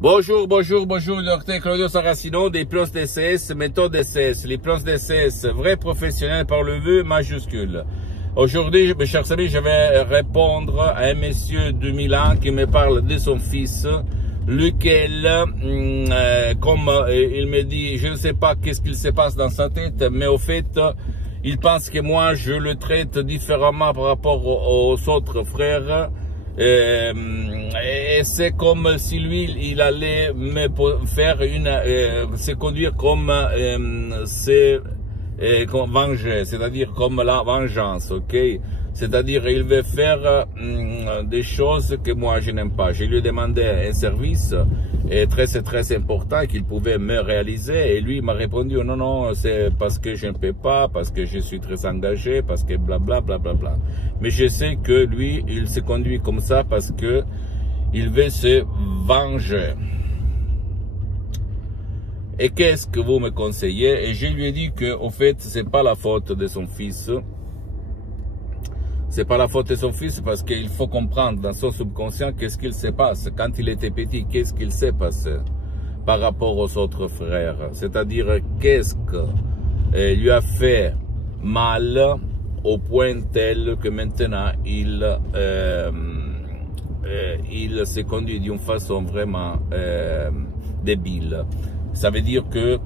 Bonjour, docteur Claudio Saracino d'Hypnose DCS, méthode DCS, l'hypnose DCS, vrai professionnel par le vœu majuscule. Aujourd'hui, mes chers amis, je vais répondre à un monsieur de Milan qui me parle de son fils, lequel, comme il me dit, je ne sais pas qu'est-ce qu'il se passe dans sa tête, mais au fait, il pense que moi, je le traite différemment par rapport aux autres frères. Et c'est comme si lui, il allait me faire se conduire comme venger, c'est-à-dire comme la vengeance, ok? C'est-à-dire, il veut faire des choses que moi je n'aime pas. Je lui ai demandé un service très important qu'il pouvait me réaliser, et lui m'a répondu non, c'est parce que je ne peux pas, parce que je suis très engagé, parce que blablabla. Mais je sais que lui, il se conduit comme ça parce que il veut se venger. Et qu'est-ce que vous me conseillez? Et je lui ai dit que, au fait, c'est pas la faute de son fils. C'est pas la faute de son fils parce qu'il faut comprendre dans son subconscient qu'est-ce qu'il se passe. Quand il était petit, qu'est-ce qu'il s'est passé par rapport aux autres frères? C'est-à-dire, qu'est-ce que lui a fait mal au point tel que maintenant il se conduit d'une façon vraiment débile. Ça veut dire que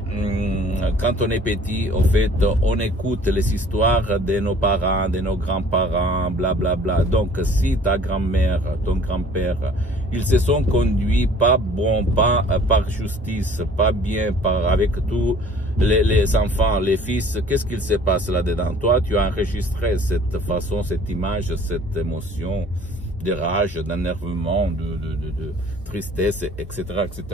quand on est petit, en fait, on écoute les histoires de nos parents, de nos grands-parents, blablabla. Donc, si ta grand-mère, ton grand-père, ils se sont conduits pas bon, pas par justice, pas bien, avec tous les enfants, les fils, qu'est-ce qu'il se passe là-dedans? Toi, tu as enregistré cette façon, cette image, cette émotion de rage, d'énervement, de tristesse, etc., etc.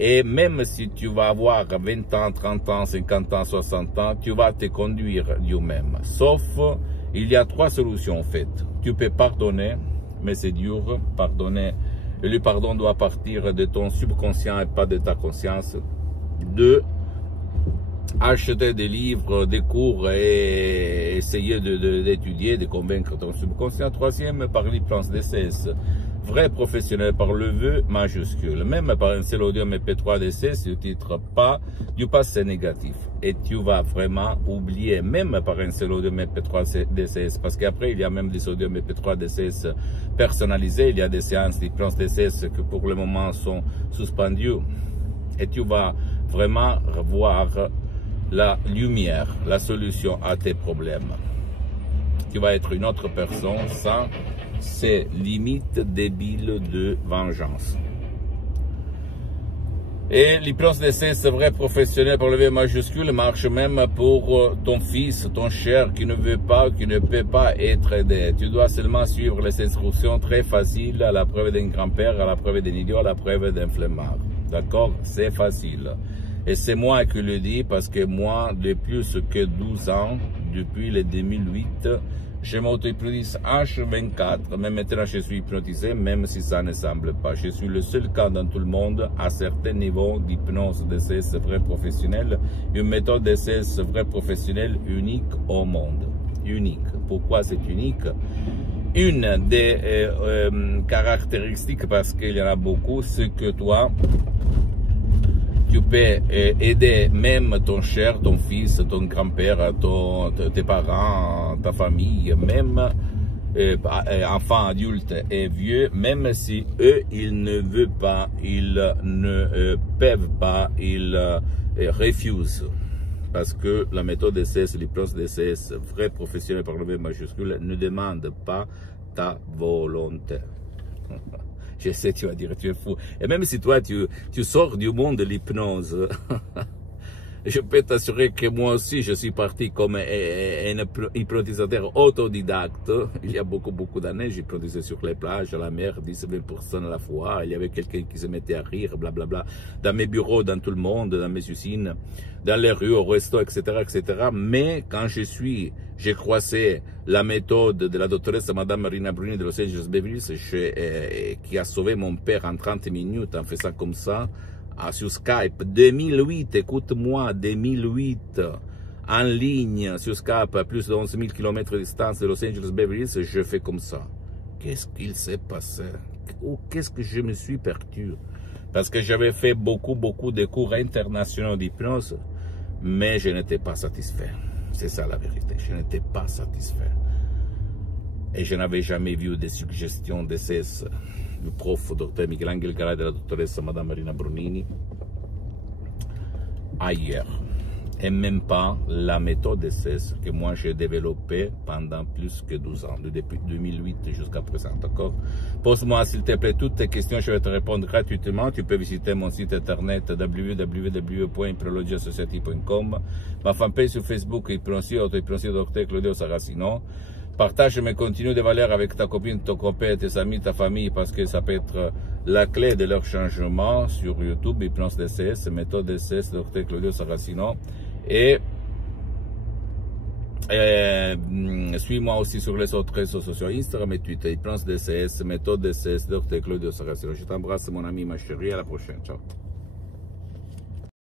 Et même si tu vas avoir 20 ans, 30 ans, 50 ans, 60 ans, tu vas te conduire lui-même. Sauf, il y a trois solutions en fait. Tu peux pardonner, mais c'est dur, pardonner. Et le pardon doit partir de ton subconscient et pas de ta conscience. 2, acheter des livres, des cours et essayer d'étudier, de convaincre ton subconscient. 3e, par l'hypnose DCS. Vrai professionnel par le vœu majuscule. Même par un seul audio MP3 DCS, tu titre pas du passé négatif. Et tu vas vraiment oublier, même par un seul audio MP3 DCS, parce qu'après, il y a même des audios MP3 DCS personnalisés. Il y a des séances d'hypnose DCS que pour le moment sont suspendues. Et tu vas vraiment revoir la lumière, la solution à tes problèmes. Tu vas être une autre personne sans ces limites débiles de vengeance. Et l'hypnose DCS, c'est vrai professionnel par le V majuscule, marche même pour ton fils, ton cher, qui ne veut pas, qui ne peut pas être aidé. Tu dois seulement suivre les instructions très faciles, à la preuve d'un grand-père, à la preuve d'un idiot, à la preuve d'un flemmard. D'accord? C'est facile. Et c'est moi qui le dis parce que moi, depuis plus que 12 ans, depuis le 2008, je m'auto-hypnotise H24, mais maintenant je suis hypnotisé, même si ça ne semble pas. Je suis le seul cas dans tout le monde à certains niveaux d'hypnose DCS vrai professionnel, une méthode DCS vrai professionnel unique au monde. Unique. Pourquoi c'est unique? Une des caractéristiques, parce qu'il y en a beaucoup, c'est que toi, tu peux aider même ton cher, ton fils, ton grand-père, tes parents, ta famille, même enfants, adultes et vieux, même si eux, ils ne veulent pas, ils ne peuvent pas, ils refusent. Parce que la méthode DCS, l'hypnose DCS, vrai professionnel par le V majuscule, ne demande pas ta volonté. Je sais, tu vas dire, tu es fou. Et même si toi, tu sors du monde de l'hypnose, je peux t'assurer que moi aussi, je suis parti comme un hypnotisateur autodidacte. Il y a beaucoup d'années, j'hypnotisais sur les plages, à la mer, 10-20% à la fois. Il y avait quelqu'un qui se mettait à rire, blablabla. Dans mes bureaux, dans tout le monde, dans mes usines, dans les rues, au resto, etc., etc. Mais quand j'ai croisé la méthode de la doctoresse Madame Marina Bruni de Los Angeles Beverly Hills, qui a sauvé mon père en 30 minutes en faisant comme ça, sur Skype, 2008, écoute-moi, 2008, en ligne, sur Skype, à plus de 11 000 km de distance de Los Angeles Beverly Hills, je fais comme ça. Qu'est-ce qu'il s'est passé? Ou qu'est-ce que je me suis perdu? Parce que j'avais fait beaucoup de cours internationaux d'hypnose, mais je n'étais pas satisfait. C'est ça la vérité, je n'étais pas satisfait. Et je n'avais jamais vu des suggestions DCS du prof Dr Michelangelo Galà et de la doctoresse Madame Marina Brunini ailleurs. Et même pas la méthode DCS que moi j'ai développée pendant plus que 12 ans, depuis 2008 jusqu'à présent, d'accord? Pose-moi s'il te plaît toutes tes questions, je vais te répondre gratuitement. Tu peux visiter mon site internet www.hypnologiassociative.com, ma fanpage sur Facebook, Hypnosie Dr Claudio Saracino. Partage mes contenus de valeur avec ta copine, ton copain, tes amis, ta famille, parce que ça peut être la clé de leur changement sur YouTube, Hypnose DCS, méthode DCS, Dr Claudio Saracino. Et suis-moi aussi sur les autres réseaux sociaux, Instagram et Twitter, Hypnose DCS, méthode DCS, Dr Claudio Saracino. Je t'embrasse mon ami, ma chérie, à la prochaine, ciao.